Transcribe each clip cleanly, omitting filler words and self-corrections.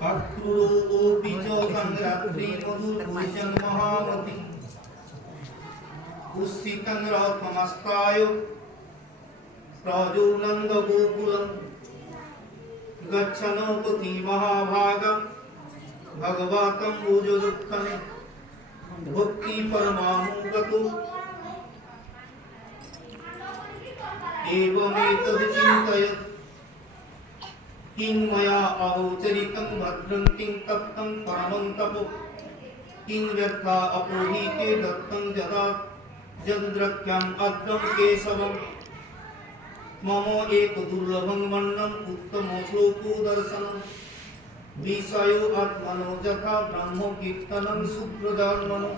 अक्रूरोऽपि च संरात्रि मधुर्भुजं महामति उस्सितं रथमस्ताय प्रज्वलन्दगोकुलं गच्छन्नपति महाभागं भगवतं भुजदुःखने भक्ति परमामुगतो एवमेतद् चिन्तयत् किं मया अहोचरितं भद्रं किं तप्तं परमं तपो किं व्यर्था अपोहिते दत्तं जदा जद्रक्ष्यम् अद्रं केशवं मम एक दुर्लभं वर्णनम् उत्तमो श्लोको दर्शनं विषयो आत्मनो यथा ब्रह्म कीर्तनं सुप्रधानमनो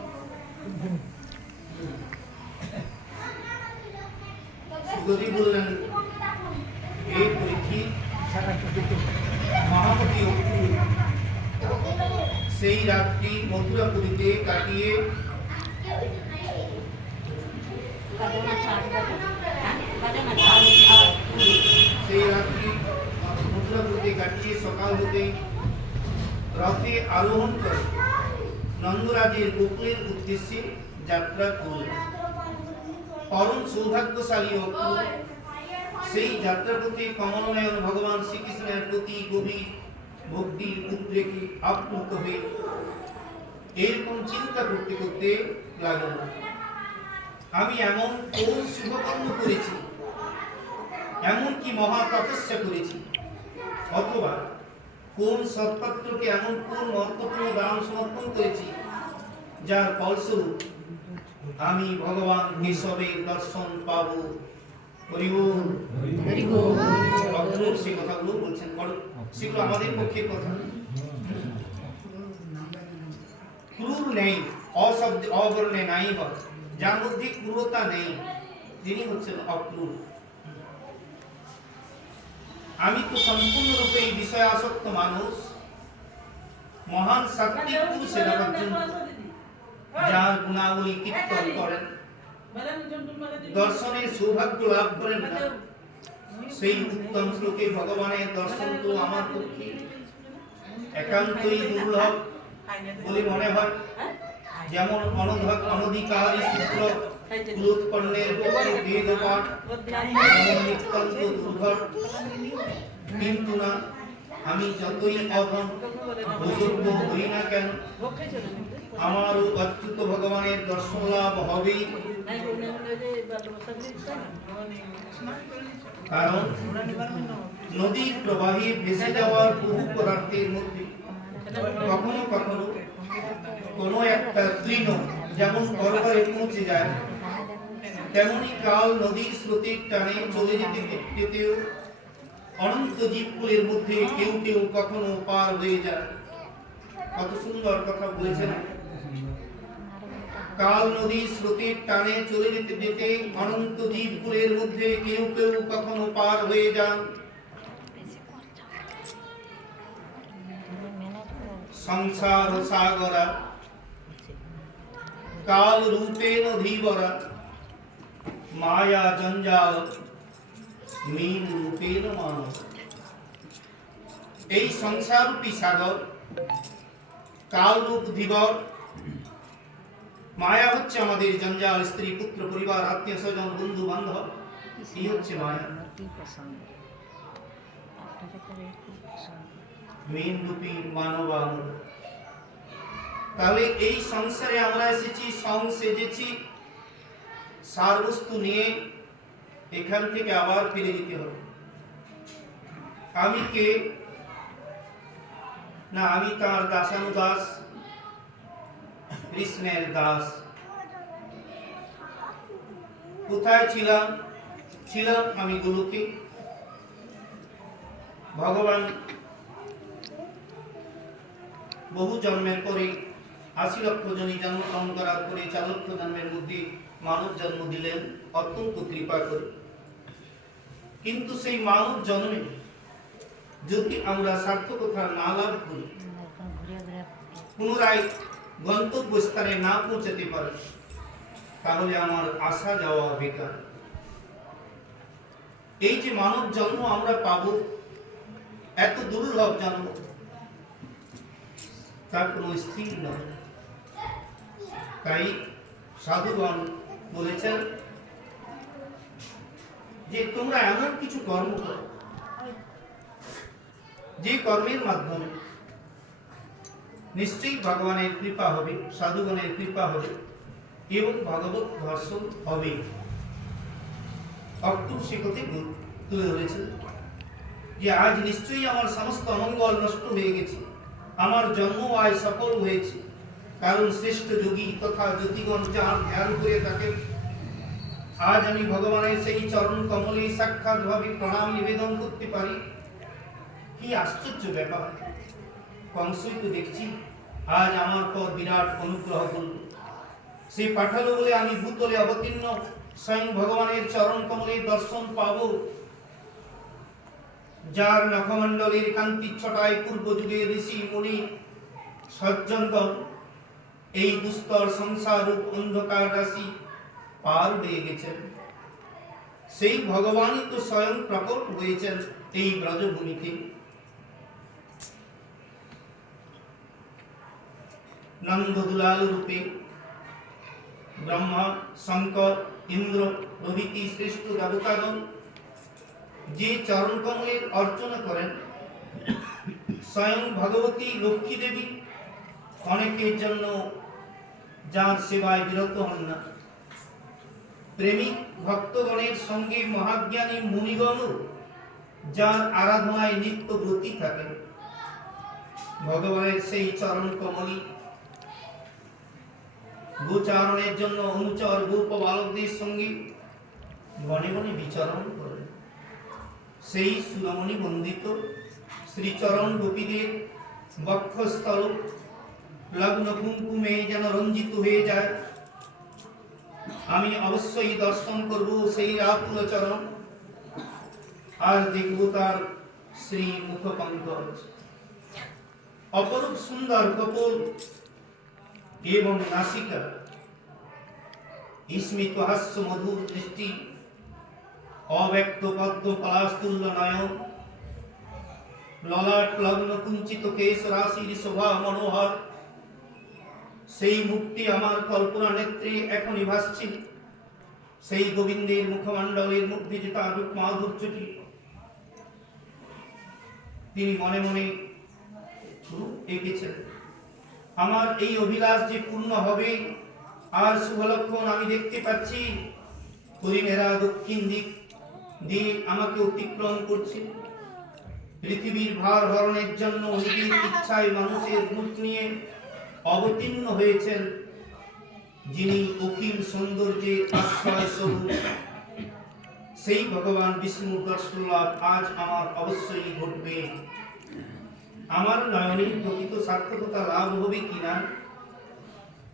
सुगति बोलें एक पृथ्वी महामती অক্রূর সেই রাত্রি মথুরাপুরীতে কাটিয়ে সকাল হতেই রথে আরোহণ করে নন্দরাজের গোকুলের উদ্দেশ্যে যাত্রা করলেন। পরম সৌভাগ্যশালী অক্রূর সেই যাত্রাপথে কমলনয়ন ভগবান শ্রীকৃষ্ণের প্রতি গভীর ভক্তির উদ্রেকে আপ্লুত হয়ে এরকম চিন্তা করতে করতে লাগলেন, আমি এমন কোন শুভকর্ম করেছি, এমন কি মহা তপস্যা করেছি, অথবা কোন সৎপাত্রকে এমন কোন মহত্বপূর্ণ দান সমর্পণ করেছি যার ফলস্বরূপ আমি ভগবান কেশবের দর্শন পাবো। সেই কথাগুলো বলছেন, সেগুলো আমাদের পক্ষে কথা। ক্রূর নেই, অবর্ণে নাই হয়, যার মধ্যে ক্রূরতা নেই, তিনি হচ্ছেন অক্রূর। আমি তো সম্পূর্ণরূপে এই বিষয় আসক্ত মানুষ, মহান সাত্বিক পুরুষের একজন যার গুণাবলী কীর্তন করেন, দর্শনের সৌভাগ্য লাভ করেন না, সেই উত্তম শ্লোকে ভগবানের দর্শন তো আমার পক্ষে একান্তই দুর্লভ বলে মনে হয়। যেমন অনধিকারী শুক্ল কুলোৎপন্নের পক্ষে বেদ পাঠ নিত্যন্ত দুর্ধর, কিন্তু না, আমি যতই অধম অযোগ্য হই না কেন, আমারও অচ্যুত ভগবানের দর্শন লাভ হবেই। কারণ নদীর প্রবাহে ভেসে যাওয়ার বহু পদার্থের মধ্যে কখনো কখনো কোনো একটা তৃণ যেমন পরপারে পৌঁছে যায়, তেমনি কাল নদীর স্রোতের টানে চলে যেতে যেতেও অনন্ত জীবকুলের মধ্যে কেউ কেউ কখনো পার হয়ে যায়। কত সুন্দর কথা বলেছেন। কাল নদীর স্রোতের টানে চলে যেতে যেতে অনন্ত জীবকুলের মধ্যে কেউ কেউ কখনো পার হয়ে যান। সংসার সাগরা কাল রূপেণ ধীবরা মায়া জঞ্জাল মীন রূপেণ মানব। এই সংসাররূপী সাগর, কাল রূপ ধীবর, মায়া হচ্ছে আমাদের জঞ্জাল, স্ত্রী পুত্র পরিবার আত্মীয় স্বজন বন্ধু বান্ধব, এই হচ্ছে মায়া। মীন রূপী মানব আমরা। তাহলে এই সংসারে আমরা এসেছি, সং সেজেছি, সার বস্তু নিয়ে এখান থেকে আবার ফিরে যেতে হবে। আমি কে? না, আমি তার দাসানুদাস, কৃষ্ণের দাস। কোথায় ছিলাম? ছিলাম আমি গোলকে। ভগবান বহু জন্মের পরে ৮০ লক্ষ জনী জন্ম গ্রহণ করার পরে ৪ লক্ষ জন্মের মধ্যে মানব জন্ম দিলেন অত্যন্ত কৃপা করে। কিন্তু সেই মানব জন্মে যদি আমরা সার্থকতা না লাভ করি, পুনরায় গন্তব্যস্থানে না পৌঁছাতে পারি, তাহলে আমার আসা যাওয়া বেকার। এই যে মানব জন্ম আমরা পাবো, এত দুর্লভ জন্ম, তার কোনো স্থির নয়। তাই সাধুগণ বলেছেন যে তোমরা এমন কিছু কর্ম করো যে কর্মের মাধ্যমে নিশ্চয়ই ভগবানের কৃপা হবে, সাধুগণের কৃপা হবে এবং ভগবত দর্শন হবে। অক্টুর সে কথা তুলে ধরেছেন যে আজ নিশ্চয়ই আমার সমস্ত অমঙ্গল নষ্ট হয়ে গেছে, আমার জন্ম আয় সফল হয়েছে, কারণ শ্রেষ্ঠ যোগী তথা জ্যোতিগণ যার ধ্যান করে থাকেন। আজ আমি ভগবানের সেই চরণ কমলে সাক্ষাৎ ভাবে প্রণাম নিবেদন করতে পারি। কি আশ্চর্য ব্যাপার! কংসই তো দেখছি আজ আমার পর বিরাট অনুগ্রহ করল, সে পাঠালো বলে আমি ভূতলে অবতীর্ণ স্বয়ং ভগবানের চরণ কমলে দর্শন পাব। যার নখমণ্ডলের কান্তি ছটায় পূর্ব যুগে ঋষি মুনি সজ্জনগণ এই দুস্তর সংসার রূপ অন্ধকার রাশি পার হয়ে গেছেন, সেই ভগবানই তো স্বয়ং প্রকট হয়েছেন এই ব্রজভূমিতে। নন্দদুলাল রূপে ব্রহ্মা, শঙ্কর, ইন্দ্র প্রভৃতি শ্রেষ্ঠ দেবতাগণ যে চরণ কমলের অর্চনা করেন, স্বয়ং ভগবতী লক্ষ্মী দেবী অনেকের জন্য যার সেবায় বিরত হন না। প্রেমিক ভক্তগণের সঙ্গে মহাজ্ঞানী মুনিগণ যার আরাধনায় নিত্য ব্রতী থাকেন। ভগবানের সেই চরণ কমলই গোচারণের জন্য অনুচর গোপ বালকদের সঙ্গে বনে বনে বিচরণ করেন। সেই সুরমণি বন্দিত শ্রীচরণ গোপীদের বক্ষস্থল লগ্ন কুঙ্কুমে যেন রঞ্জিত হয়ে যায়। আমি অবশ্যই দর্শন করব সেই রাতুল চরণ, আর দেখব তার শ্রী মুখ পঙ্কজ। অপরূপ সুন্দর কপোল এবং নাসিকা, স্মিত হাস্য মধুর দৃষ্টি, অব্যক্ত পদ্ম পলাশতুল্য নয়ন, ললাট লগ্ন কুঞ্চিত কেশ রাশির শোভা মনোহর। সেই মুক্তি আমার কল্পনা নেত্রে এখনই ভাসছে। সেই গোবিন্দের মুখমণ্ডলের মধ্যে যে তার রূপ মাধুর্যটি তিনি মনে মনে এঁকেছেন। আমার এই অভিলাষ যে পূর্ণ হবে, আর শুভলক্ষণ আমি দেখতে পাচ্ছি। হরিণেরা দক্ষিণ দিক দিয়ে আমাকে অতিক্রম করছে। পৃথিবীর ভার হরণের জন্য নিজের ইচ্ছায় মানুষের রূপ নিয়ে অবতীর্ণ হয়েছেন যিনি অখিল সৌন্দর্যের আশ্রয় স্বরূপ, সেই ভগবান বিষ্ণুর দর্শন লাভ আজ আমার অবশ্যই ঘটবে। আমার নয়নের প্রকৃত সার্থকতা লাভ হবে কিনা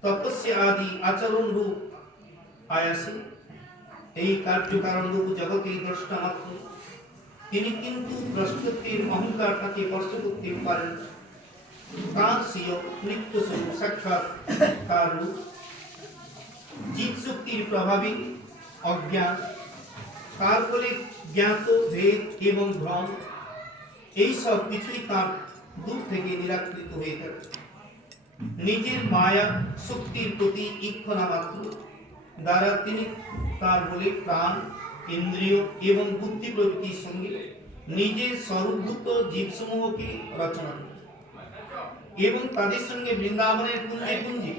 তপস্যা আদি আচরণ রূপ আয়াসে এই কার্যকারণ রূপ জগতের দ্রষ্টা মাত্র। তিনি কিন্তু দ্রষ্টত্বের অহংকারটাকে স্পর্শ করতে পারেন। তাঁর স্বীয় নিত্য স্বরূপ সাক্ষাৎ তার রূপ। জীব শক্তির প্রভাবে অজ্ঞান, তার ফলে জ্ঞাত ভেদ এবং ভ্রম এই সব কিছুই তার দূর থেকে নিরাকৃত হয়ে থাকে। নিজের মায়া শক্তির প্রতি ঈক্ষণা মাত্র দ্বারা তিনি তার বলে প্রাণ, ইন্দ্রিয় এবং বুদ্ধি প্রভৃতির সঙ্গে নিজের স্বরূপভূত জীবসমূহকে রচনা করেন এবং তাদের সঙ্গে বৃন্দাবনের কুঞ্জে কুঞ্জে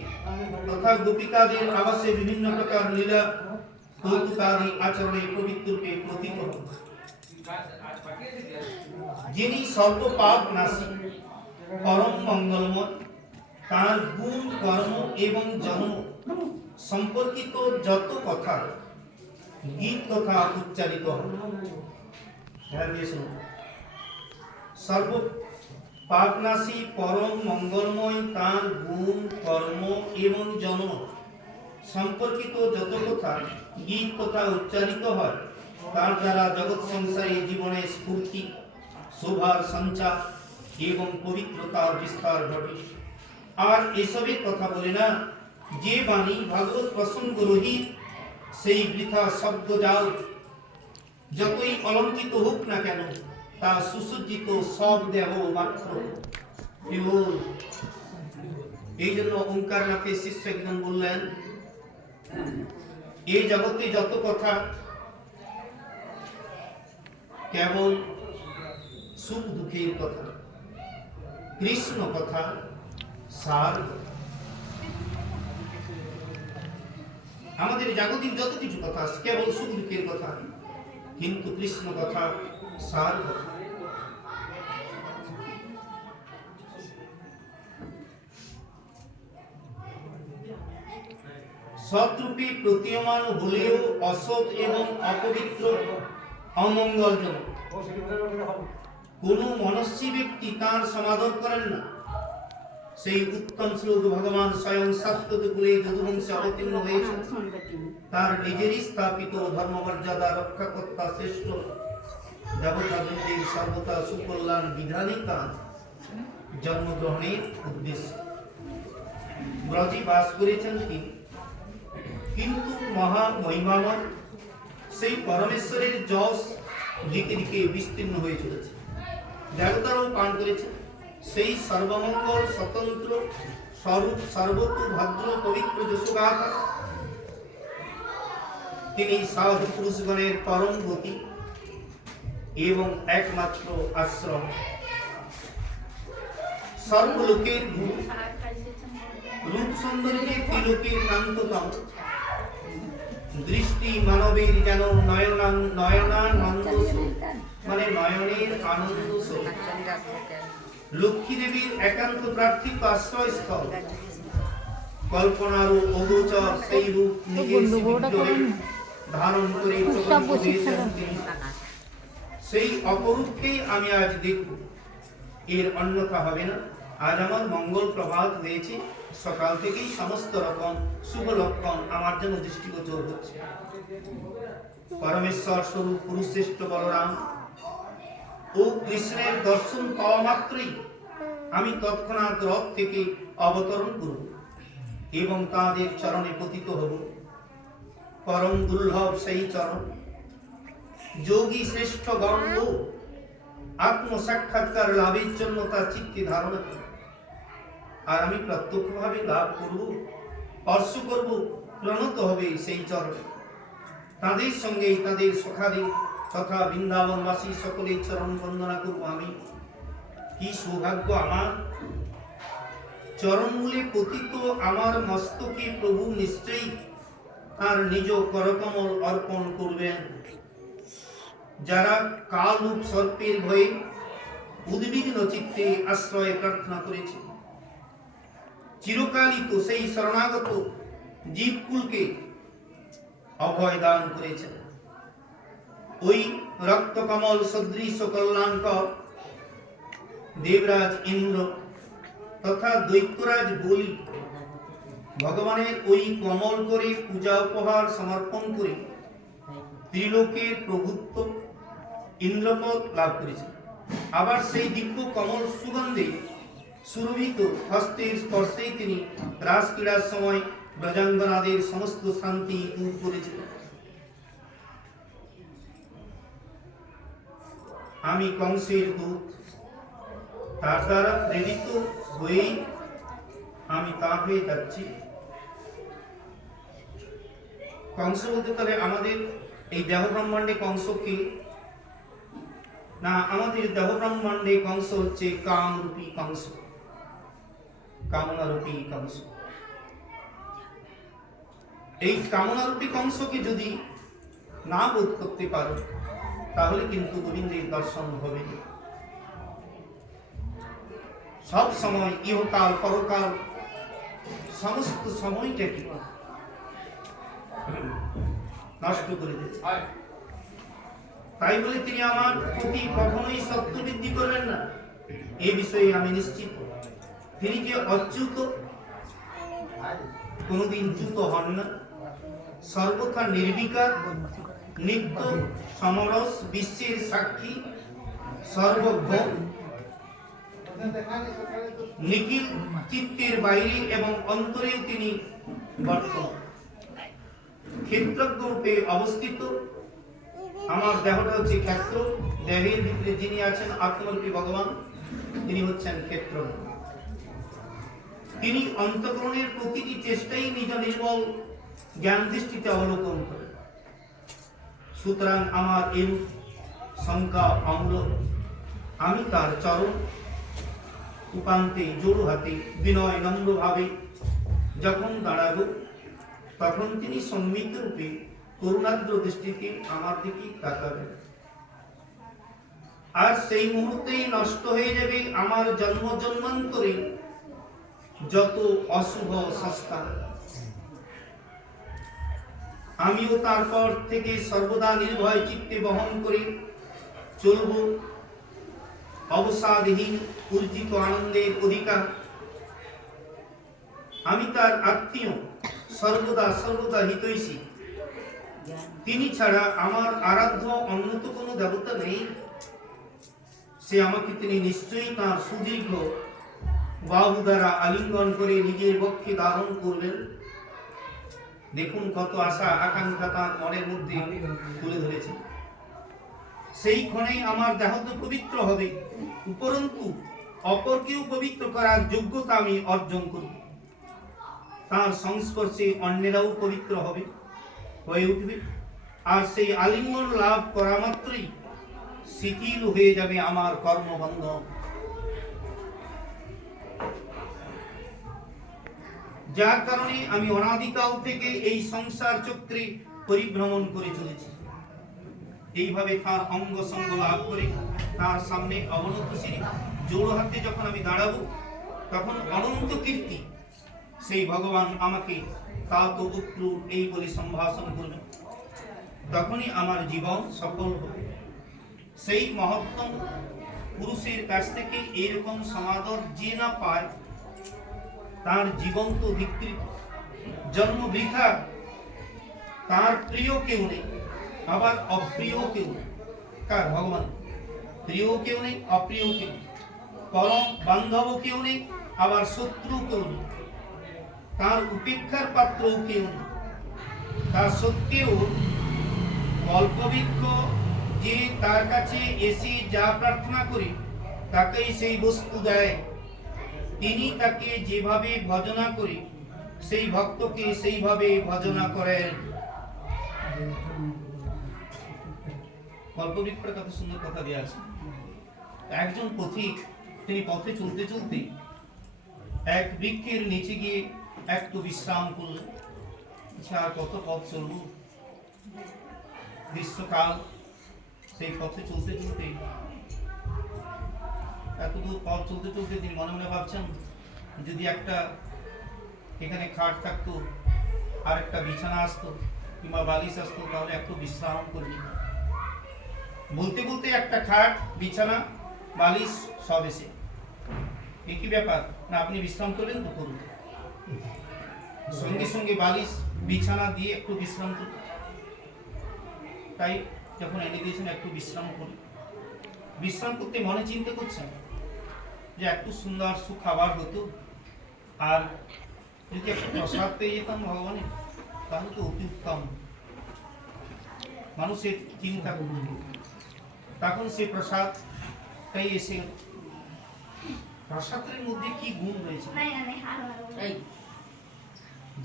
তথা গোপিকাদের আবাসে বিভিন্ন প্রকার লীলা কৌতুকাদি আচরণে পবিত্রকে প্রতিফলন। যিনি সর্ব পাপ নাশী, পরম মঙ্গলময়, তার গুণ, কর্ম এবং জন্ম সম্পর্কিত যত কথা গীত কথা উচ্চারিত হয়, সর্ব পাপনাশী, পরম মঙ্গলময়, তার গুণ, কর্ম এবং জন্ম সম্পর্কিত যত কথা গীত কথা উচ্চারিত হয়, তার দ্বারা জগৎ সংসারী জীবনে স্ফূর্তি, শোভার সঞ্চার এবং পবিত্রতার বিস্তার ঘটে। আর এসবের কথা বলে না যে বাণী ভাগবত প্রসঙ্গ রহিত, সেই বৃথা শব্দ যাও যতই অলঙ্কিত হোক না কেন, তা সুসজ্জিত সব দেহ মাত্র কেবল এই জন্য ওঙ্কারনাথের শিষ্য একজন বললেন, এই জগতে যত কথা কেবল সুখ দুঃখের কথা, কৃষ্ণ কথা সার। আমাদের জাগতিক যত কিছু কথা কেবল সুখ দুঃখের কথা, কিন্তু কৃষ্ণ কথা সার কথা। সৎরূপে প্রতীয়মান হলেও অসৎ এবং অপবিত্র অমঙ্গলজনক। কোন মনস্বী ব্যক্তি তার সমাদর করেন না। সেই উত্তম শ্লোক ভগবান স্বয়ং সাত্যতে বলে যদুবংশে অবতীর্ণ হয়েছে। তার নিজেরই স্থাপিত ধর্মমর্যাদা রক্ষাকর্তা শ্রেষ্ঠ দেবতা বৃন্দের সর্বদা সুকল্যাণ বিধানই তার জন্মগ্রহণের উদ্দেশ্য। ব্রজে বাস করেছেন তিনি, কিন্তু মহা মহিমাময় সেই পরমেশ্বরের যশ দিকে দিকে বিস্তীর্ণ হয়ে চলেছে। দেবতারাও পান করেছেন সেই সর্বমঙ্গল স্বতন্ত্র স্বরূপ সর্বতু ভদ্র পবিত্র যশোগাথা। তিনি সাধু পুরুষগণের পরম গতি এবং একমাত্র আশ্রম। সর্বলোকের রূপ সৌন্দর্যে তিলকের কান্ততম দৃষ্টি মানবের যেন নয়নানন্দ, মানে নয়নের আনন্দ। লক্ষ্মী দেবীর একান্ত প্রার্থিত আশ্রয়স্থল, কল্পনার অগোচর সেই রূপ নিজের ধারণ করে সেই অপরূপকেই আমি আজ দেখব, এর অন্যথা হবে না। আজ আমার মঙ্গল প্রভাত হয়েছে, সকাল থেকেই সমস্ত রকম শুভ লক্ষণ আমার জন্য দৃষ্টিগোচর হচ্ছে। পরমেশ্বর স্বরূপ পুরুষশ্রেষ্ঠ বলরাম ও কৃষ্ণের দর্শন পাওয়া মাত্রই আমি তৎক্ষণাৎ রথ থেকে অবতরণ করব এবং তাদের চরণে পতিত হব। পরম দুর্লভ সেই চরণ, যোগী শ্রেষ্ঠ গণ্য আত্ম সাক্ষাৎকার লাভের জন্য তার চিত্তে ধারণা করে। আর আমি প্রত্যক্ষভাবে লাভ করব, স্পর্শ করব, প্রণত হবে সেই চরণ। তাদের সঙ্গে তাদের সখাদের তথা বৃন্দাবনবাসী সকলের চরণ বন্দনা করব আমি। কি সৌভাগ্য আমার! চরণমূলে পতিত আমার মস্তকে প্রভু নিশ্চয়ই তার নিজ করকমল অর্পণ করবেন। যারা কালরূপ সর্পের ভয়ে উদ্বিগ্ন চিত্তে আশ্রয় প্রার্থনা করেছে, চিরকালই তো সেই শরণাগত জীবকুলকে অভয় দান করেছেন। ওই রক্তকমল সদৃশ কল্যাণকর দেবরাজ ইন্দ্র তথা দৈত্যরাজ বলি ভগবানের ওই কমল করে পূজা উপহার সমর্পণ করে ত্রিলোকের প্রভুত্ব ইন্দ্রপদ লাভ করেছেন। আবার সেই দিব্য কমল সুগন্ধে সুরভিত হস্তের স্পর্শেই তিনি রাসক্রীড়ার সময় ব্রজাঙ্গনাদের সমস্ত শান্তি দূর করেছিলেন। আমি কংসের দূত, তার দ্বারা প্রেরিত হয়েই আমি তা হয়ে যাচ্ছি। কংস বলতে তাহলে আমাদের এই দেহ ব্রহ্মাণ্ডে কংস কি না? আমাদের দেহ ব্রহ্মাণ্ডে কংস হচ্ছে কামরূপী কংস, কামনারূপী কংস। এই কামনারূপী কংসকে যদি না বোধ করতে পারো তাহলে কিন্তু গোবিন্দের দর্শন হবে। সব সময় ইহকাল পরকাল সমস্ত সময়টাকে নষ্ট করে দেবে। তাই বলে তিনি আমার প্রতি কখনোই সত্য বৃদ্ধি করবেন না, এই বিষয়ে আমি নিশ্চিত। তিনি যে অচ্যুত, কোনদিন চ্যুত হন না, সর্বথা নির্বিকার, নিত্য সমরস, বিশ্বের সাক্ষী, সর্বজ্ঞ, নিখিল চিত্তের বাইরে এবং অন্তরেও তিনি বর্তমান, ক্ষেত্রজ্ঞ রূপে অবস্থিত। আমার দেহটা হচ্ছে ক্ষেত্র, দেহের ভিতরে যিনি আছেন আত্মরূপী ভগবান, তিনি হচ্ছেন ক্ষেত্র। তিনি অন্তঃকরণের প্রতিটি চেষ্টাই নিজ নির্মল জ্ঞান দৃষ্টিতে অবলোকন করেন। সুতরাং আমার এই শঙ্কা অম্ল, আমি তার চরণ উপান্তে জোড় হাতে বিনয় নম্র ভাবে যখন দাঁড়াবো, তখন তিনি সম্মিত রূপে করুণাদ্র দৃষ্টিতে আমার দিকে তাকাবেন। আর সেই মুহূর্তেই নষ্ট হয়ে যাবে আমার জন্ম জন্মান্তরে যত অশুভ সংস্কার। আমিও তারপর থেকে সর্বদা নির্ভয় চিত্তে বহন করে চলব অবসাদহীন উর্জিত আনন্দের অধিকার। আমি তার আত্মীয়, সর্বদা সর্বদা হিতৈষী। তিনি ছাড়া আমার আরাধ্য অন্য তো কোনো দেবতা নেই। সে আমাকে তিনি নিশ্চয়ই তাঁর সুদীর্ঘ বাহু দ্বারা আলিঙ্গন করে নিজের বক্ষে ধারণ করবেন। দেখুন কত আশা আকাঙ্ক্ষা তাঁর মনের মধ্যে তুলে ধরেছে। সেই ক্ষণেই আমার দেহ তো পবিত্র হবে, উপরন্তু অপরকেও পবিত্র করার যোগ্যতা আমি অর্জন করব। তার সংস্পর্শে অন্যেরাও পবিত্র হবে, হয়ে উঠবে। আর সেই আলিঙ্গন লাভ করা মাত্রই শিথিল হয়ে যাবে আমার কর্মবন্ধন। যার কারণে আমি অনাদিকাল থেকে এই সংসার চক্রে পরিভ্রমণ করে চলেছি। এইভাবে তার অঙ্গ সঙ্গ লাভ করে তার সামনে অবনতশীল জোড় হাতে যখন আমি দাঁড়াবো, তখন অনন্ত কীর্তি সেই ভগবান আমাকে তাত পুত্র এই বলে সম্ভাষণ করবেন। তখনই আমার জীবন সফল হবে। সেই মহত্তম পুরুষের কাছ থেকে এইরকম সমাদর যে না পায়, তার জীবন তো বিকৃত, জন্ম বৃথা। তার প্রিয় কেউ নেই, আবার অপ্রিয় কেউ নেই। কার? ভগবান। প্রিয় কেউ নেই, অপ্রিয় কেউ নেই, পরম বান্ধব কেউ নেই, আবার শত্রু কেউ নেই। তার উপেক্ষার পাত্র কেউ নেই। তার সত্ত্বেও অল্পবৃক্ষ যে তার কাছে এসে যা প্রার্থনা করে তাকেই সেই বস্তু দেয়। তিনি তাকে যেভাবে ভজনা করে সেই ভক্তকে সেইভাবে ভজনা করেন। কল্পবৃক্ষের কত সুন্দর কথা দেওয়া আছে। একজন পথিক তিনি পথে চলতে চলতে এক বৃক্ষের নিচে গিয়ে একটু বিশ্রাম করলেন। আচ্ছা, আর কত পথ চলব? গ্রীষ্মকাল, সেই পথে চলতে চলতে এতদূর পথ চলতে চলতে তিনি মনে মনে ভাবছেন, যদি একটা এখানে খাট থাকতো, আর একটা বিছানা আসতো কিংবা বালিশ আসতো, তাহলে একটু বিশ্রাম করবি। বলতে বলতে একটা খাট, বিছানা, বালিশ সব এসে। একই ব্যাপার না, আপনি বিশ্রাম করবেন তো করুন। সঙ্গে সঙ্গে বালিশ বিছানা দিয়ে একটু বিশ্রাম করুন। তাই যখন এনে দিয়েছেন একটু বিশ্রাম করি। বিশ্রাম করতে মনে চিন্তা করছেন যে একটু সুন্দর সুখাবার হতো, আর যদি একটু প্রসাদ পেয়ে যেতাম ভগবানের, তাহলে তো অতি উত্তম। মানুষের চিন্তা করুন, তখন সে প্রসাদটাই এসে। প্রসাদের মধ্যে কি গুণ রয়েছে?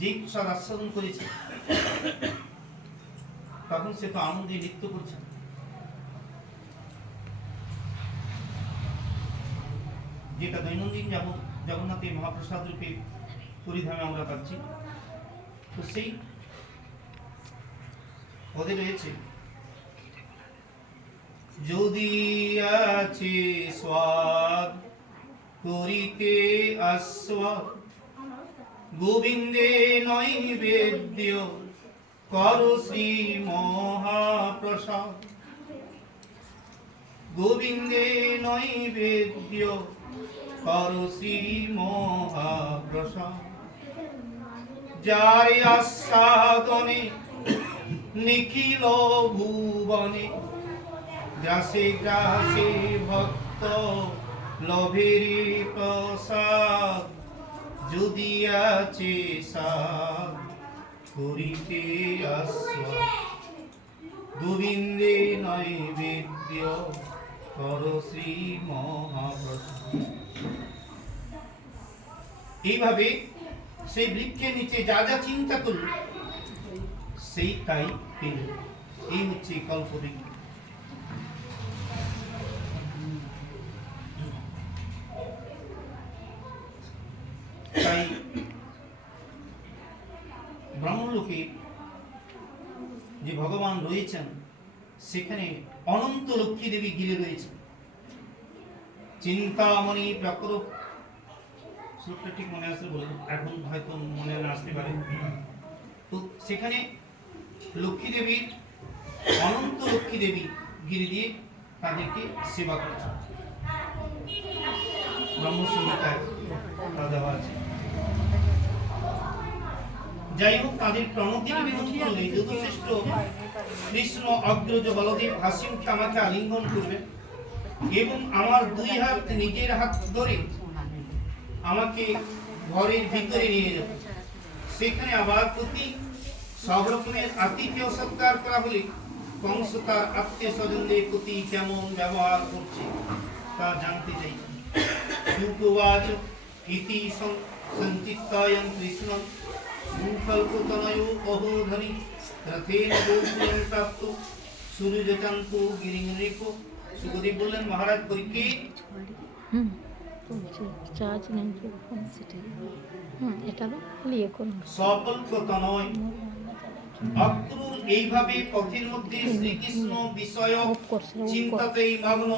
যে প্রসাদ আস্বাদন করেছে, তখন সে তো আনন্দে নৃত্য করছে। যেটা দৈনন্দিন জগন্নাথের মহাপ্রসাদ রূপে পুরীধামে আমরা পাচ্ছি, তো সেই পদে রয়েছে, যদি আছে স্বাদ করিতে আস্বাদ, গোবিন্দে নৈবেদ্য কর শ্রী মহাপ্রসাদ। গোবিন্দে নৈবেদ্য কর শ্রী মহাপ্রসাদ। যার আস্বাদনে নিখিল ভুবনে, গ্রাসে গ্রাসে ভক্ত লভেরি প্রসাদ। যদি আছে সাদ করিতে আস্বাদ, গোবিন্দে নৈবেদ্য কর শ্রী মহাপ্রসাদ। এইভাবে সেই বৃক্ষের নিচে যা যা চিন্তা করল সেই তাই পেল। এই হচ্ছে কল্পবৃক্ষ। তাই ব্রহ্মলোকে যে ভগবান রয়েছেন সেখানে অনন্ত লক্ষ্মী দেবী ঘিরে রয়েছেন। চিন্তামণি প্রকরূপ, শ্লোকটা ঠিক মনে আসলে বলুন, এখন হয়তো মনে না আসতে পারে। তো সেখানে লক্ষ্মী দেবীর, অনন্ত লক্ষ্মী দেবী ঘিরে দিয়ে তাদেরকে সেবা করেছেন। ব্রহ্মসংহিতায় তা দেওয়া আছে। যাই হোক, তাদের প্রণতি নিবেদন করলে যদুশ্রেষ্ঠ কৃষ্ণ অগ্রজ বলদেব হাসি মুখে আমাকে আলিঙ্গন করবে এবং আমার দুই হাত নিজের হাত ধরে আমাকে ঘরের ভিতরে নিয়ে যাবে। সেখানে আবার প্রতি সব রকমের আতিথ্য সৎকার করা হলে কংস তার আত্মীয় স্বজনদের প্রতি কেমন ব্যবহার করছে তা জানতে চাই। সুপ্রবাচ ইতি সঞ্চিত্তায়ং কৃষ্ণ সুকল্পতনয়ো অহোধনি রথেন গোকুলং প্রাপ্ত সূর্যচান্ত গিরিনৃপ। সুখদেব বললেন, মহারাজ পরীক্ষিত, সকল্পতনয় অক্রূর এইভাবে পথের মধ্যে শ্রীকৃষ্ণ বিষয়ক চিন্তাতেই মগ্ন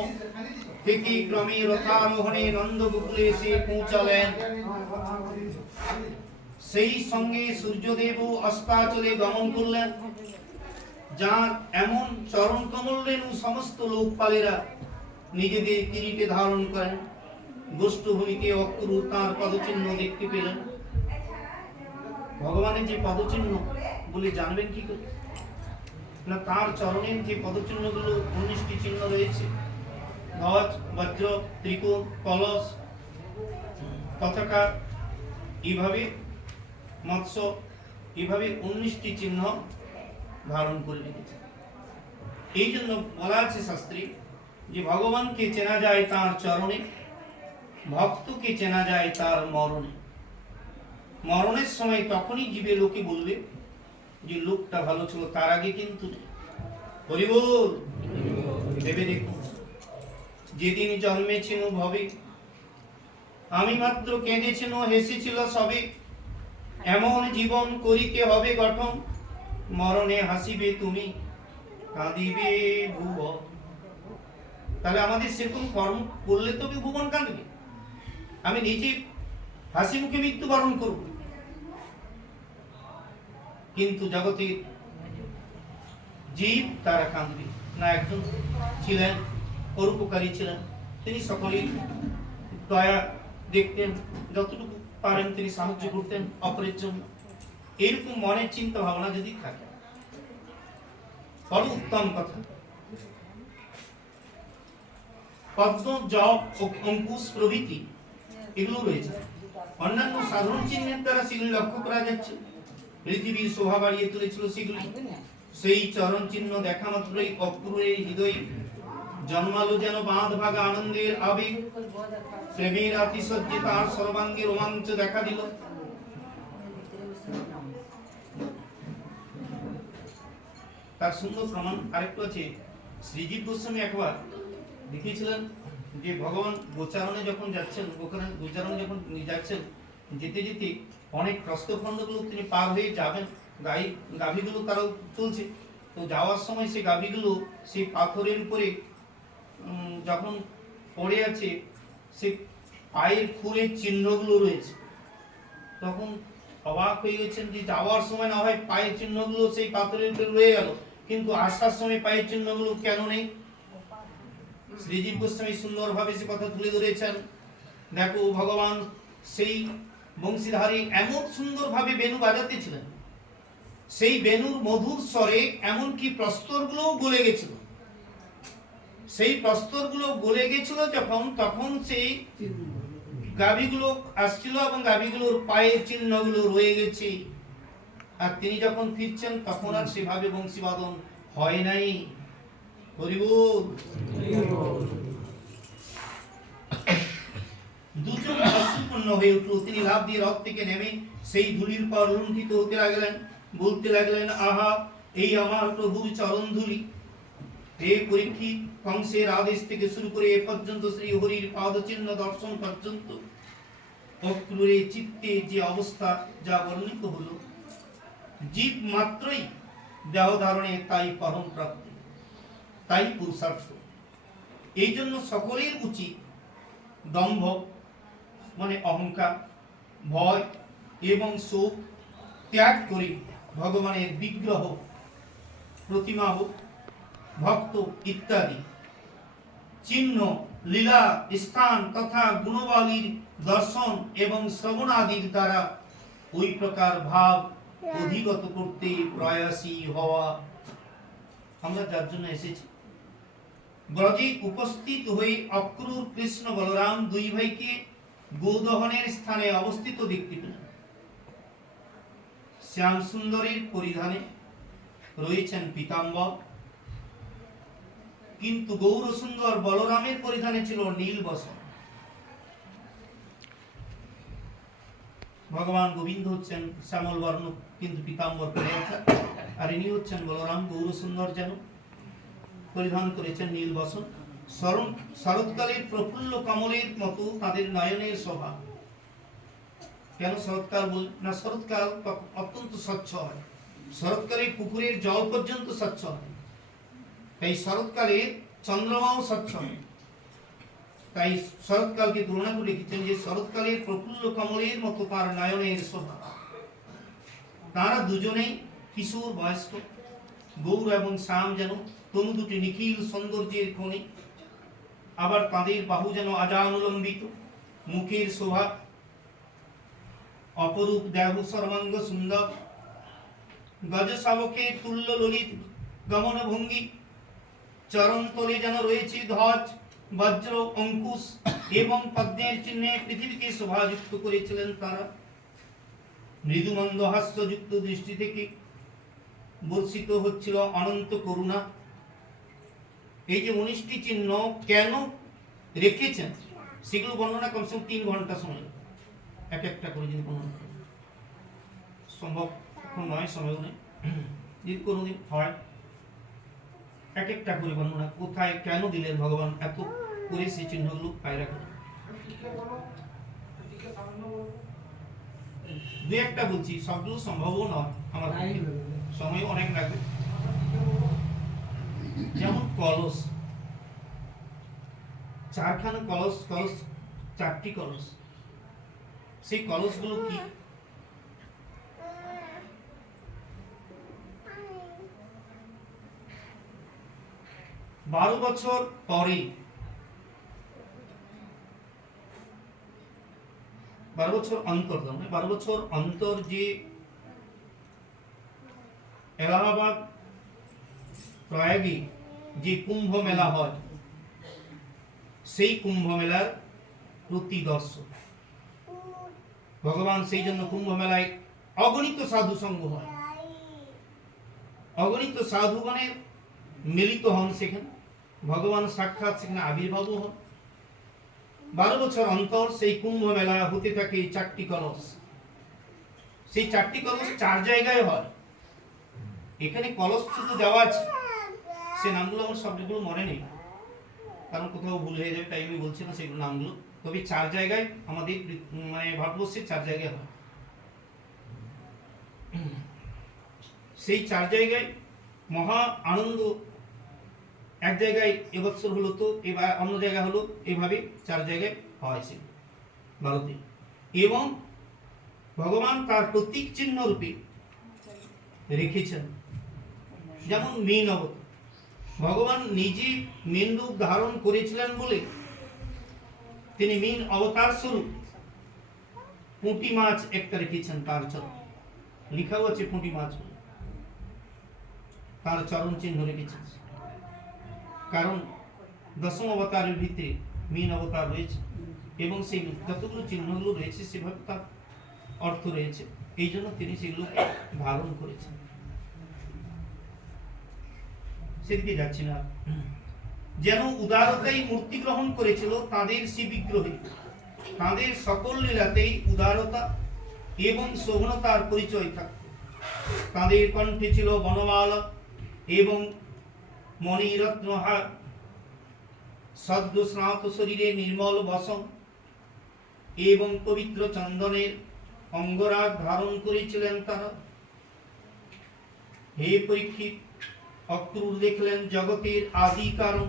থেকে ক্রমে রথারোহণে নন্দগোকুলে এসে পৌঁছালেন। সেই সঙ্গে সূর্যদেব অস্তাচলে গমন করলেন, যার এমন চরণ কমল রেণু সমস্ত লোকপালেরা নিজেদের কিরিটে ধারণ করেন। গোষ্ঠভূমিতে অক্রূর তাঁর পদচিহ্ন দেখতে পেলেন। ভগবানের যে পদচিহ্ন বলে জানবেন কি করে? না, তার চরণের যে পদচিহ্নগুলো 19টি চিহ্ন রয়েছে, ধ্বজ, বজ্র, ত্রিকোণ, কলস, পতাকা, এইভাবে মৎস্য, এইভাবে 19টি চিহ্ন ধারণ করে রেখেছে। এই জন্য বলা আছে শাস্ত্রে যে ভগবানকে চেনা যায় তার চরণে, ভক্তকে চেনা যায় তার মরণে। মরণের সময় তখনই জীবে লোকে বলবে যে লোকটা ভালো ছিল, তার আগে কিন্তু হরি বল। ভেবে দেখুন, যেদিন জন্মেছিল ভবে, আমি মাত্র কেঁদেছিল হেসেছিল সবে, এমন জীবন করিতে হবে গঠন, মরণে হাসিবে তুমি কাঁদিবে ভুবন। তাহলে আমাদের সেরকম কর্ম করলে তবে ভুবন কাঁদবে। আমি নিজে হাসি মুখে মৃত্যুবরণ করব, কিন্তু জগতের জীব তারা কাঁদবে না। একজন ছিলেন, পরোপকারী ছিলেন, তিনি সকলেই দয়া দেখতেন, যতটুকু পারেন তিনি সাহায্য করতেন অপরের জন্য। এরকম মনের চিন্তা ভাবনা যদি থাকে, বড় উত্তম কথা। পদ্ম, জপ ও অঙ্কুশ প্রভৃতি এগুলো রয়েছে। অন্যান্য সাধারণ চিহ্নের দ্বারা সেগুলি লক্ষ্য করা যাচ্ছে। পৃথিবীর শোভা বাড়িয়ে তুলেছিল সেগুলি। সেই চরণ চিহ্ন দেখা মাত্রই অক্রূরের হৃদয়ে জন্মালো যেন বাঁধ ভাগা আনন্দের আবেগ। প্রেমের আতিশয্যে তার সর্বাঙ্গে রোমাঞ্চ দেখা দিল। তার সুন্দর প্রমাণ আরেকটু আছে। শ্রীজীব গোস্বামী একবার দেখিয়েছিলেন যে ভগবান গোচারণে যখন যাচ্ছেন, গোচারণ যখন যাচ্ছেন, যেতে যেতে অনেক প্রস্থখণ্ডগুলো তিনি পার হয়ে যাবেন, গাভীগুলো তারাও চলছে। তো যাওয়ার সময় সেই গাভীগুলো সেই পাথরের উপরে যখন পড়ে আছে, সে পায়ের খুরের চিহ্নগুলো রয়েছে। তখন অবাক হয়ে গেছেন যে যাওয়ার সময় না হয় পায়ের চিহ্নগুলো সেই পাথরের উপরে রয়ে গেল, কিন্তু আসার সময় পায়ের চিহ্নগুলো কেন নেই? শ্রীজীব গোস্বামী সুন্দরভাবে সে কথা তুলে ধরেছেন। দেখো, ভগবান সেই বংশীধারী এমন সুন্দরভাবে বেণু বাজাতেছিলেন, সেই বেণুর মধুর স্বরে এমনকি প্রস্তরগুলো গলে গেছিল। সেই প্রস্তরগুলো গলে গেছিল যখন, তখন সেই গাভীগুলো আসছিল এবং গাভীগুলোর পায়ের চিহ্নগুলো রয়ে গেছে। আর তিনি যখন ফিরছেন তখন আর সেভাবে বংশীবাদন হয় নাই। হরিবোল। দুজন অশুভ পরিপূর্ণ হয়ে উঠল। তিনি লাফ দিয়ে রথ থেকে নেমে সেই ধুলির পর লুণ্ঠিত হতে লাগলেন, বলতে লাগলেন, আহা, এই আমার প্রভুর চরণ ধুলি। হে পরীক্ষিত, কংসের আদেশ থেকে শুরু করে এ পর্যন্ত শ্রী হরির পাদচিহ্ন দর্শন পর্যন্ত অক্রূরে চিত্তে যে অবস্থা যা বর্ণিত হলো, জীব মাত্রই দেহ ধারণে তাই পরম প্রাপ্তি, তাই পুরুষার্থ। এই জন্য সকলের উচিত দম্ভ মানে অহংকার, ভয় এবং শোক ত্যাগ করে ভগবানের বিগ্রহ, প্রতিমা হোক, ভক্ত ইত্যাদি চিহ্ন, লীলা স্থান তথা গুণবালীর দর্শন এবং শ্রবণাদির দ্বারা ওই প্রকার ভাব অধিগত করতে প্রয়াসী হওয়া। আমরা যার জন্য এসেছি, ব্রজে উপস্থিত হয়ে অক্রূর কৃষ্ণ বলরাম দুই ভাইকে গোদহনের স্থানে অবস্থিত দেখতে পেলেন। শ্যাম সুন্দরীর পরিধানে রয়েছেন পীতাম্বর, কিন্তু গৌর সুন্দর বলরামের পরিধানে ছিল নীল বসন। ভগবান গোবিন্দ হচ্ছেন শ্যামল বর্ণ কিন্তু পীতাম্বর পরে আছেন, আর ইনি হচ্ছেন বলরাম গৌর সুন্দর, যেন পরিধান করেছেন নীল বসন। শরৎকালের প্রফুল্ল কমলের মতো তাদের নয়নের শোভা। কেন শরৎকাল বল না? শরৎকাল অত্যন্ত স্বচ্ছ হয়, শরৎকালে পুকুরের জল পর্যন্ত স্বচ্ছ হয়, তাই শরৎকালে চন্দ্রমাও স্বচ্ছ হয়। তাই শরৎকালকে তুলনা করে লিখেছেন যে শরৎকালের প্রফুল্ল কমলের মতো তার নয়নের শোভা। তারা দুজনেই কিশোর বয়স্ক, গৌর এবং শ্যাম যেন তনু দুটি নিখিল সৌন্দর্যের খনি। আবার তাদের বাহু যেন আজানুলম্বিত, মুখের শোভা অপরূপ, দেহ সর্বাঙ্গ সুন্দর, গজ শাবকের তুল্য ললিত গমন ভঙ্গি, চরণ তলে যেন রয়েছে ধ্বজ, বজ্র, অঙ্কুশ এবং পদ্মের চিহ্নে পৃথিবীকে শোভাযুক্ত করেছিলেন তারা। মৃদুমন্দ হাস্যযুক্ত দৃষ্টি থেকে বর্ষিত হচ্ছিল অনন্ত করুণা। এই যে 19টি চিহ্ন কেন রেখেছেন সেগুলো বর্ণনা কমসে কম 3 ঘন্টা সময়, এক একটা করে যদি বর্ণনা সম্ভব নয়, সময়ও নেই, যদি কোনোদিন হয় এক একটা করে বর্ণনা, কোথায় কেন দিলেন ভগবান এত করে সেই চিহ্নগুলো পায় রাখেন। দু একটা বলছি, সবগুলো সম্ভবও নয়, আমার সময় অনেক লাগবে। যেমন কলস, 4খানা কলস, 4টি কলস। সেই কলসগুলো কি? বারো বছর পরে, 12 বছর অন্তর, 12 বছর অন্তর যে এলাহাবাদ প্রয়াগে যে কুম্ভ মেলা হয়, সেই কুম্ভ মেলার প্রতি দর্শক ভগবান। সেই জন্য কুম্ভ মেলায় অগণিত সাধু সঙ্গ হয়, অগণিত সাধুগণের মিলিত হন সেখানে, ভগবান সাক্ষাৎ সেখানে আবির্ভাব হন। 12 বছর অন্তর সেই কুম্ভ মেলা হতে থাকে 4টি কলস। সেই 4টি কলস 4 জায়গায় হয়। এখানে কলস শুধু দেওয়া আছে, সে নামগুলো আমার সবগুলো মনে নেই, কারণ কোথাও ভুল হয়ে যাবে, তাই আমি বলছি না সেগুলো নামগুলো। তবে 4 জায়গায় আমাদের মানে ভারতবর্ষের 4 জায়গায় হয়। সেই 4 জায়গায় মহা আনন্দ। এক জায়গায় এবছর হলো, তো এবার অন্য জায়গা হলো, এভাবে 4 জায়গায় হয় সে ভারতে। এবং ভগবান তার প্রতীক চিহ্ন রূপে রেখেছেন, যেমন মীন অবতার। ভগবান নিজে মীন রূপ ধারণ করেছিলেন বলে তিনি মীন অবতার স্বরূপ পুঁটি মাছ একটা রেখেছেন তার চরণ, লেখাও আছে পুঁটি মাছ, তার চরণ চিহ্ন রেখেছেন। কারণ দশম অবতারের ভিতরে মীন অবতার রয়েছে এবং সেই যতগুলো চিহ্নগুলো রয়েছে সেভাবে তার অর্থ রয়েছে, এই জন্য তিনি সেগুলো ধারণ করেছেন। সেদিকে যাচ্ছি না। যেন উদারতাই মূর্তি গ্রহণ করেছিল তাদের সেই বিগ্রহে তাদের সকল লীলাতেই উদারতা এবং সৌম্যতার পরিচয় থাকত। তাদের কণ্ঠে ছিল বনমালা এবং মণিরত্নহার, সদ্য স্নাত শরীরে নির্মল বসন এবং পবিত্র চন্দনের অঙ্গরাগ ধারণ করেছিলেন তারা। হে পরীক্ষিত, অক্রূর দেখলেন জগতের আদি কারণ,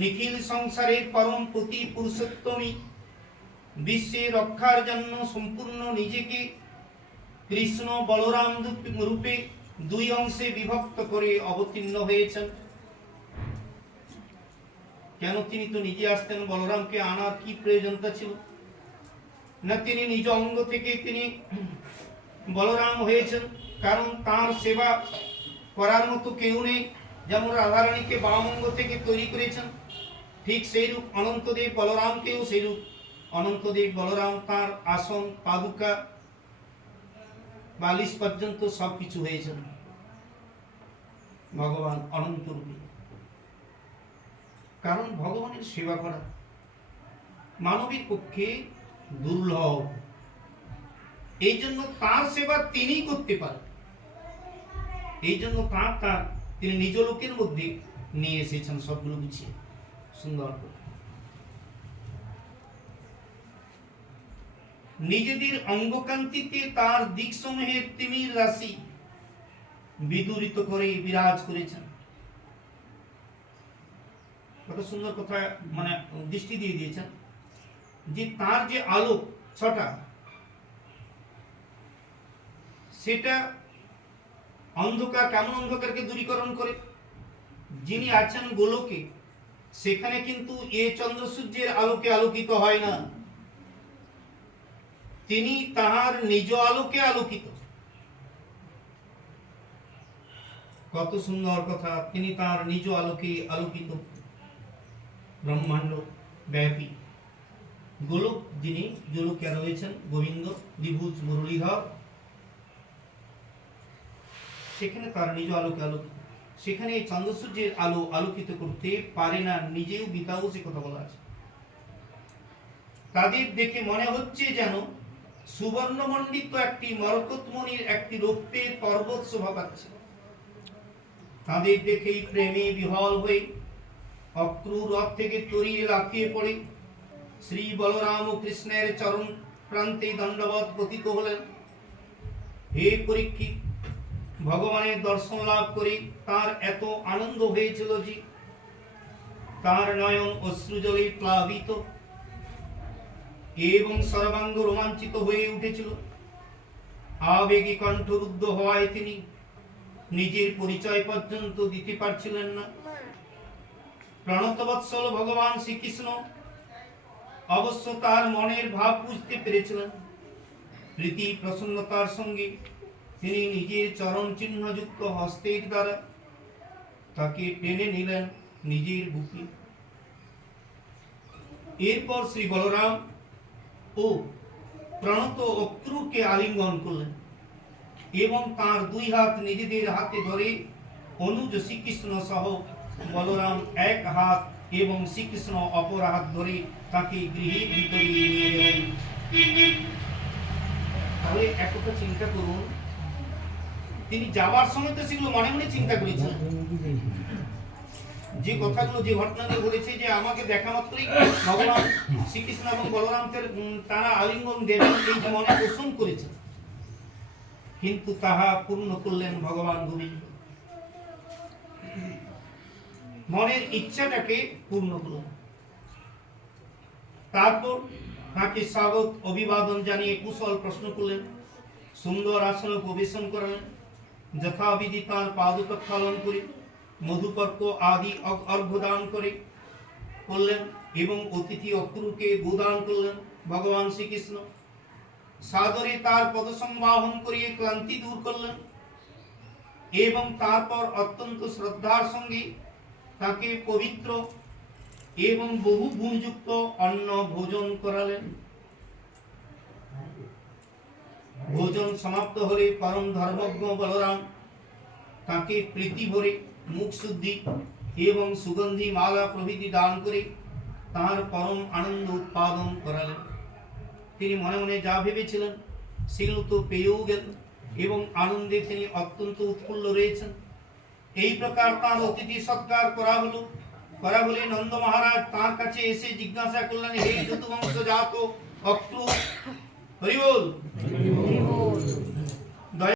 নিখিল সংসারের পরম পতি পুরুষোত্তমী বিশ্বের রক্ষার জন্য সম্পূর্ণ নিজেকে কৃষ্ণ বলরাম রূপে দুই অংশে বিভক্ত করে অবতীর্ণ হয়েছেন। কেন? তিনি তো নিজে আসতেন, বলরামকে আনার কি প্রয়োজনতা ছিল না? তিনি নিজ অঙ্গ থেকে তিনি বলরাম হয়েছেন, কারণ তার সেবা করার মতো কেউ নেই। যেমন রাধারানীকে বাম অঙ্গ থেকে তৈরি করেছেন, ঠিক সেইরূপ অনন্তদেব বলরামকেও সেইরূপ অনন্তদেব বলরাম তার আসন, পাদুকা, বালিশ পর্যন্ত সবকিছু হয়েছেন ভগবান অনন্ত রূপে। কারণ ভগবানের সেবা করা মানবের পক্ষে দুর্লভ, এই জন্য তার সেবা তিনি করতে পারেন। এই জন্য তিনি নিজ লোকের মধ্যে নিয়ে এসেছেন সবগুলো গুছিয়ে সুন্দর করে। নিজেদের অঙ্গকান্তিতে তার দিকসমূহের তিমির রাশি বিদূরিত করে বিরাজ করেছেন। কত সুন্দর কথা, মানে দৃষ্টি দিয়ে দিয়েছেন যে তার যে আলোক ছটা, সেটা অন্ধকার, কেমন অন্ধকারকে দূরীকরণ করে। যিনি আছেন গোলকে, সেখানে কিন্তু এ চন্দ্র সূর্যের আলোকে আলোকিত হয় না, তিনি তাহার নিজ আলোকে আলোকিত। কত সুন্দর কথা, তিনি তার নিজ আলোকে আলোকিত, ব্রহ্মাণ্ড ব্যাপী। গোলক যিনি গোলকে রয়েছেন গোবিন্দ দ্বিভুজ মুরলীধর, সেখানে তার নিজ আলোকে আলোকিত। সেখানে চন্দ্র সূর্যের আলো আলোকিত করতে পারে না, নিজেও বিতাও, সে কথা বলা আছে। তাদের দেখে মনে হচ্ছে যেন সুবর্ণমণ্ডিত একটি মরকতমণির একটি রৌপ্যের পর্বত শোভা পাচ্ছে। তাদের দেখেই প্রেমে বিহ্বল হয়ে অক্রূর রথ থেকে তরিয়ে লাফিয়ে পড়ে শ্রী বলরাম ও কৃষ্ণের চরণ প্রান্তে দণ্ডবৎ পতিত হলেন। হে পরীক্ষিত, ভগবানের দর্শন লাভ করে তার এত আনন্দ হয়েছিল যে তার নয়ন অশ্রুজলে প্লাবিত এবং সর্বাঙ্গ রোমাঞ্চিত হয়ে উঠেছিল। আবেগে কণ্ঠরুদ্ধ হওয়ায় তিনি নিজের পরিচয় পর্যন্ত দিতে পারছিলেন না। প্রণতবৎসল ভগবান শ্রীকৃষ্ণ অবশ্য তার মনের ভাব বুঝতে পেরেছিলেন। প্রীতি প্রসন্নতার সঙ্গে তিনি নিজের চরণ চিহ্নযুক্ত হস্তের দ্বারা তাকে টেনে নিলেন নিজের বুকে। এরপর শ্রী বলরাম ও প্রণত অক্রূরকে আলিঙ্গন করলেন এবং তার দুই হাত নিজেদের হাতে ধরে অনুজ শ্রীকৃষ্ণ সহ বলরাম এক হাত এবং শ্রীকৃষ্ণ অপর হাত ধরে তাকে গৃহের ভিতরে নিয়ে গেলেন। তাহলে একটা চিন্তা করুন, তিনি যাওয়ার সময় তো সেগুলো মনে মনে চিন্তা করেছেন, যে কথাগুলো, যে ঘটনাগুলো বলেছে যে আমাকে দেখা মাত্রই ভগবান শ্রীকৃষ্ণ এবং বলরামকে তারা আলিঙ্গন দেবেন, এই মনে পোষণ করেছেন। কিন্তু তাহা পূর্ণ করলেন ভগবান গোবিন্দ, মনের ইচ্ছাটাকে পূর্ণ করলেন। তারপর তাকে স্বাগত অভিবাদন জানিয়ে কুশল প্রশ্ন করলেন, সুন্দর আসনে প্রবেশন করালেন, যথাবিধি তাঁর পাদপ্রক্ষালন করে মধুপর্ক আদি অর্ঘ্যদান করলেন এবং অতিথি অক্রূরকে গোদান করলেন। ভগবান শ্রীকৃষ্ণ সাদরে তার পদসম্বাহন করিয়ে ক্লান্তি দূর করলেন এবং তারপর অত্যন্ত শ্রদ্ধার সঙ্গে তাকে পবিত্র এবং বহু গুণযুক্ত অন্ন ভোজন করালেন। ভোজন সমাপ্ত হলে পরম ধর্মজ্ঞ বলরাম তাকে প্রীতি ভরে মুখ শুদ্ধি এবং সুগন্ধি মালা প্রভৃতি দান করে তার পরম আনন্দ উৎপাদন করালেন। তিনি মনে মনে যা ভেবেছিলেন সেগুলো তো পেয়েও গেল এবং আনন্দে তিনি অত্যন্ত উৎফুল্ল রয়েছেন। এই প্রকার তার অতিথি সৎকার করা হলো। করা বলে নন্দ মহারাজ তার কাছে এসে জিজ্ঞাসা করলেন, হে যদুবংশ জাত অক্রু, হরি বল।